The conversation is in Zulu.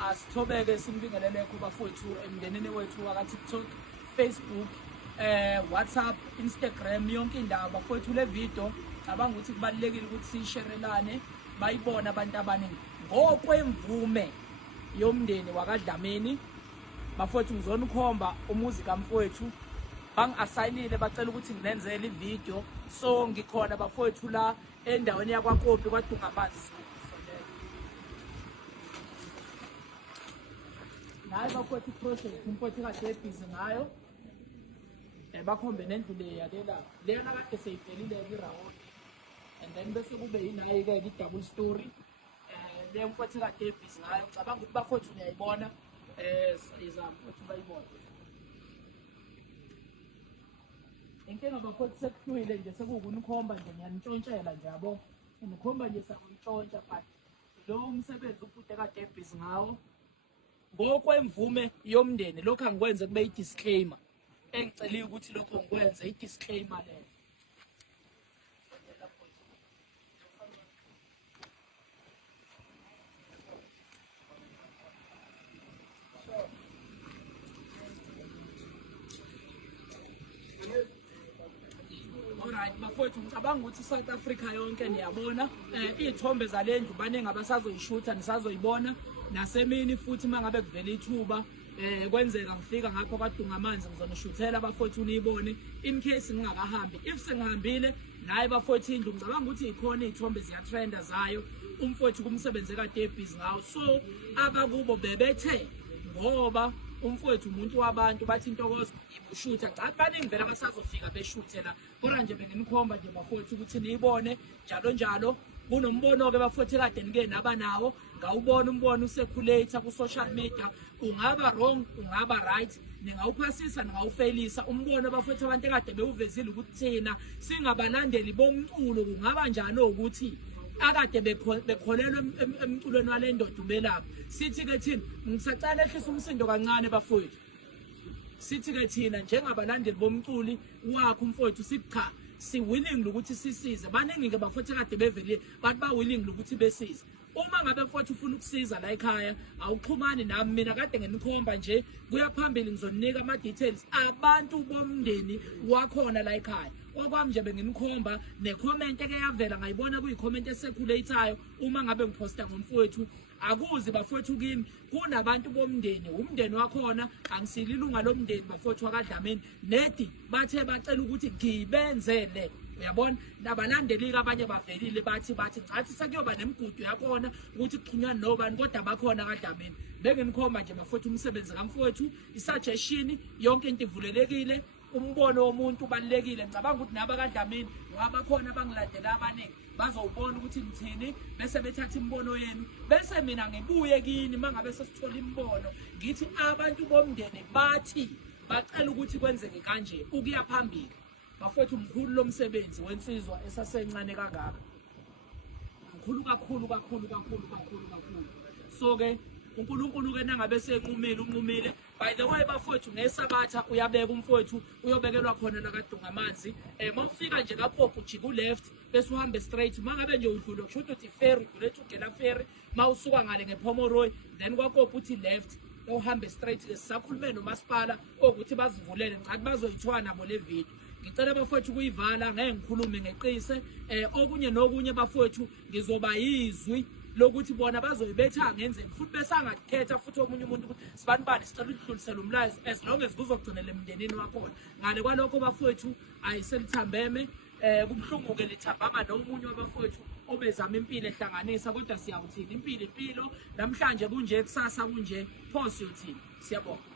asithobeke simbingelele kubafowethu emndenini wethu waka TikTok, Facebook, WhatsApp, Instagram, yonke indawo bafowethu. Le video cabanga ukuthi kubalekile ukuthi siyisherelane bayibona abantu abaningi ngokwemvume yomndeni wakaDlamini. Bafowethu ngizona ukhomba umuzi kamfowethu bangi-asayinile bacela ukuthi nginenzele ivideo, so ngikhona bafowethu la endaweni yakwaKopi kwaDungamanzi. Naye bafowethu iproject umfowethu kade ebhizi ngayo, bakhombe nendlu leya lena kade seyiphelile irawoni, and then bese kube yinayi-ke i-double story le mfowethu kade ebhizi ngayo. Cabanga ukuthi bafowethu niyayibona, izama ukuthi bayibone. Inkinga bafowethu sekuhlwile nje, sekukunikhomba nje ngiyanitshontshela nje yabo, unikhomba nje sakuyitshontsha, but lo umsebenzi ubhuti kade ebhizi ngawo ngokwemvume yomndeni. Lokho angikwenze kube i-disclaimer, engicela ukuthi lokho ngikwenze i-disclaimer leyo. Alright bafowethu, ngicabanga ukuthi South Africa yonke niyabona iy'thombe zalendlu baningi abasazoyishutha nisazoyibona nasemini futhi mangabe kuvela ithuba kwenzeka ngifika ngapho kwaDungamanzi ngizonishuthela bafowethu niyibone in case ngingakahambi. If sengihambile naye bafowethu indlu ngicabanga ukuthi ikhona iy'thombe ziyatrenda zayo umfowethu kumsebenzi kade ebhizi ngawo, so abakubo bebethe ngoba umfowethu umuntu wabantu bathi intokozo ibushutha. Cha baningi vele abasazofika beshuthe la, kodwa nje benginikhomba nje bafowethu ukuthi niyibone njalo njalo. Kunombono-ke bafowethu kade nike naba nawo, ngawubona umbono usekhulator ku-social media, ungaba wrong ungaba right, ningawuphasisa ningawufailisa umbono bafowethu. Abantu kade bewuvezile ukuthi thina singabalandeli bomculo kungaba njani ukuthi akade bekholelwa emculweni wale ndoda ubelapha. Sithi-ke thina ngisacala ehlisa umsindo kancane bafowethu, sithi-ke thina njengabalandeli bomculi wakho umfowethu sithi cha si-willing ukuthi sisize. Baningi-ke bafowethu kade bevele bathi ba-willing ukuthi besize. Uma ngabe mfowethu ufuna ukusiza la ekhaya awuxhumani nami, mina kade ngenikhomba nje kuya phambili ngizoninika ama-details abantu bomndeni wakhona la ekhaya. Okwami nje benginikhomba necomment eke yavela ngayibona kuyi-comment esekhuleyithayo uma ngabe ngiphosta ngomfowethu. Akuzi bafowethu kimi kunabantu bomndeni, umndeni wakhona angisile ilunga lomndeni bafowethu wakaDlamini nedi bathe bacela ukuthi ngibenzele, uyabona. Nabalandeli-ke abanye bavelile bathi ngathi sekuyoba nemigudu yakhona ukuthi kuxhunywa nobani, kodwa bakhona kaDlamini. Benginikhomba nje bafowethu umsebenzi kamfowethu, i-suggestion yonke into ivulelekile, umbono womuntu ubalekile. Ngicabanga ukuthi naba kaDlamini wabakhona abangilandela abaningi bazowubona ukuthi ngithini, bese bethatha imbono yenu, bese mina ngibuye kini mangabe sesithola imbono ngithi abantu bomndeni bathi bacela ukuthi kwenzeke kanje ukuya phambili. Bafowethu mkhulu lo msebenzi wensizwa esasencane kangaka, mkhulu kakhulu kakhulu kakhulu kakhulu kakhulu. So-ke uNkulunkulu-ke nangabe unqumile. By the way bafowethu, ngesabatha uyabeka umfowethu uyobekelwa khona la kaDungamanzi. Mawufika nje kaPopo ujika u-left bese uhambe straight. Mangabe nje udlule kusho ukuthi ferry ulethe ugela ferry, mawusuka ngale ngePhomoroy then kwaKopo uthi left uhambe straight. Ke sisakhulume nomasipala ukuthi bazivulele, ngicathi bazoyithiwa nabo le video. Ngicela bafowethu kuyivala ngeke ngikhulume ngeqise. Okunye nokunye bafowethu ngizoba yizwi lokuthi bona bazoyibetha ngenzeni futhi besangakhetha futhi omunye umuntu ukuthi sibanibani sicela ukudlulisela umlayezo as long as kuzogcinela emndenini wakhona. Ngale kwalokho bafowethu ayiselithambeme, kubhlungu-ke lithambanga nomunye wabafowethu obezama impilo ehlanganisa, kodwa siyawuthini impilo namhlanje kunje kusasa kunje, pho siyothini. Siyabonga.